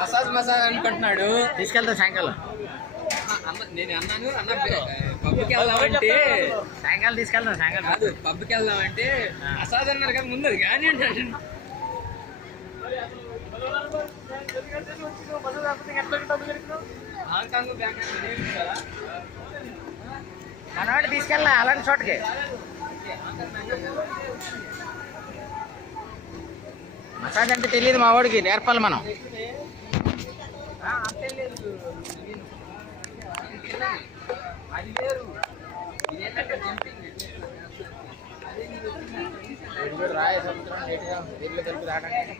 Massage massage అనుకుంటున్నాడు. తీసుకెళ్తా సాయంకాలం. నేను అన్నాను అన్న పబ్కి వెళ్దామంటే సాయంకాలం తీసుకెళ్తాం. సాయంకాలం కాదు పబ్కి వెళ్దామంటే మసాజ్ అన్నారు కదా ముందు అది కానీ అంటాడు. హాంకాంగ్ మనవాడు తీసుకెళ్ళా అలాంటి చోటకి. మసాజ్ అంటే తెలియదు మా వాడికి, నేర్పాలి మనం. అది వేరు, ఇదేంటంటే జంపింగ్. రాయ సముద్రం నీట్గా నీళ్ళు కలిపి రావడానికి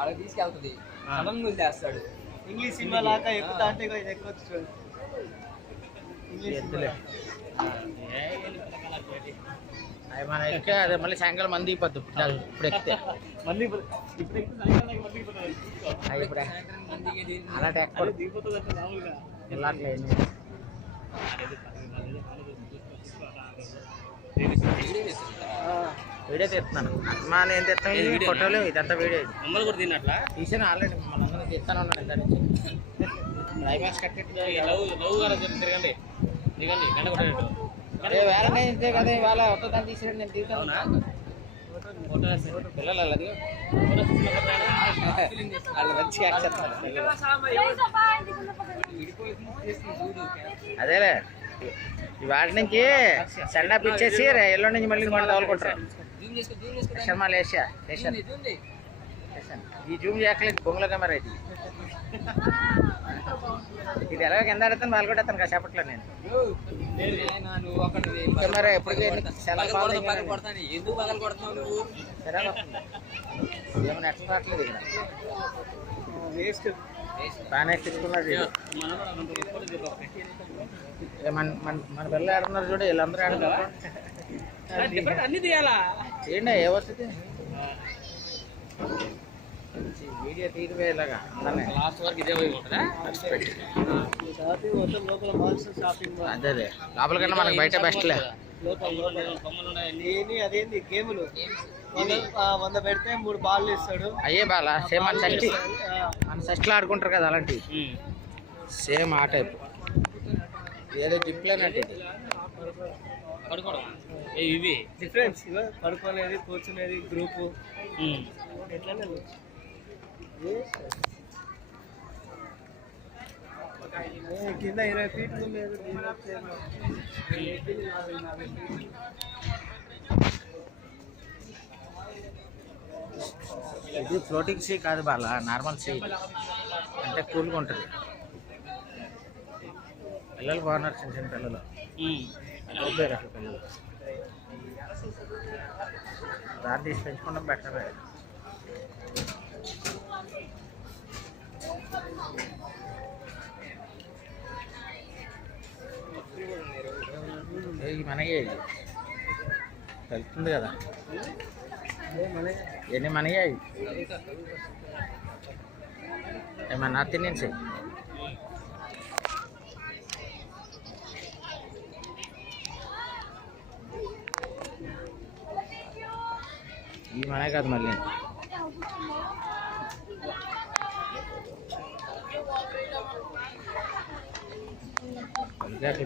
ఆడ తీసుకెళ్తుంది, సడన్ గా చేస్తాడు. ఇంగ్లీష్ సినిమా లాగా ఎక్కుతా అంటే ఎక్కొచ్చు చూడు. అవి మన ఎక్కే అదే మళ్ళీ సాయంకాలం మంది అయిపోద్దు. ఇప్పుడు ఎక్కితే ఇప్పుడు అలాంటి ఎక్కడు ఇలాంటి వీడియో తీస్తున్నాను. మా నేను తెస్తాను ఈ ఫోటోలు, ఇదంతా వీడియో. మమ్మల్ని కూడా తిన్నట్లా తీసాను ఆల్రెడీ. మనందరం తీస్తాను ఉన్నాను ఇంత నుంచి. క్లైమాక్స్ కట్టేట్టు తిరగండి దిగండి గంట కొట్టేటట్టు. వేరే ఇంతే కదా ఇవాళ ఒక్కదాన్ని తీసాడు. నేను తీసాను పిల్లలు అది వాళ్ళు మంచిగా యాక్చేస్తారు. అదేలే ఇవాళ నుంచి సెండప్ ఇచ్చేసి ఎల్లో నుంచి మళ్ళీ మనం తోలుకుంటారు. శర్మాలు వేసాను ఈ జూమ్ చేయట్లేదు. బొంగుల కెమెరా ఇది ఎలాగో కింద ఆడతాను వాళ్ళు కూడా అతను కాసేపట్లో. నేను కెమెరా ఎప్పుడు ఎందుకు పగలు కొడుతున్నావు నువ్వు? ఏమైనా ఎట్లా రావట్లేదు ఇక్కడ. బాగానే తీసుకున్నాడు. మన పిల్లలు ఆడుతున్నారు చూడు, వీళ్ళందరూ ఆడుతున్నారు. అన్ని తీయాలా ఏంటి ఏ వస్తుంది వీడియో తీరువే ఇలాగా లాస్ట్ వరకు ఇదే ఉంటుందా? అదే అదే లోపల కన్నా మనకి బయట బెస్ట్లే. అదేంది గేములు 100 పెడితే 3 బాల్ ఇస్తాడు. అయ్యే బాలా సేమ్ మన షష్టిలో ఆడుకుంటారు కదా అలాంటివి. సేమ్ ఆ టైప్. ఏదో జిప్లేనంటే ఇవి డిఫరెన్స్ పడుకోనేది కూర్చునేది గ్రూపు ఎట్లనే కింద 20 ఫీట్లు లేదు. ఇది ఫ్లోటింగ్ సీ కాదు బాలా, నార్మల్ సీ. అంటే కూల్గా ఉంటుంది. పిల్లలు బాగున్నారు, చిన్న చిన్న పిల్లలు. అసలు పిల్లలు దాన్ని తీసి పెంచుకోవడం బెటర్. మనకి తెలుస్తుంది కదా ఎన్ని మనకి ఏమన్నా తినేసి ఇవి మనే కాదు మళ్ళీ.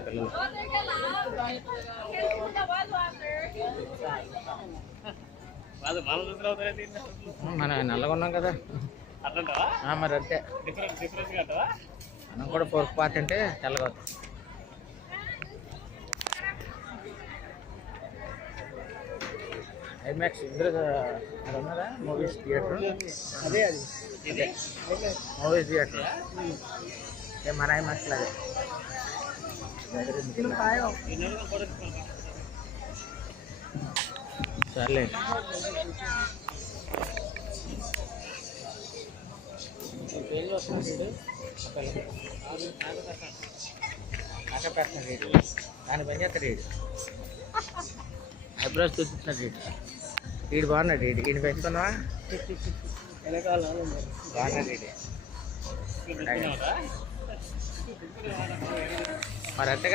పిల్లలు మనం నల్లగా ఉన్నాం కదా మరి అంతే. మనం కూడా పొరుకు పాత అంటే తెల్లగా అవుతాం. ఐమాక్స్ ఇంద్ర అది ఉన్నదా మూవీస్ థియేటర్? అదే అది ఇదే మూవీస్ థియేటర్. మన ఐమాక్స్ లాగే. సర్లే పెట్టిన రేటు దాని పని చేస్తాడు. రేటు ఐబ్రోస్ చూపిస్తున్నాడు. వీడు బాగున్నాడు. వీడిని పెంచుకున్నావా? వెనకాల బాగున్నాడు. మరి అంతే కదా.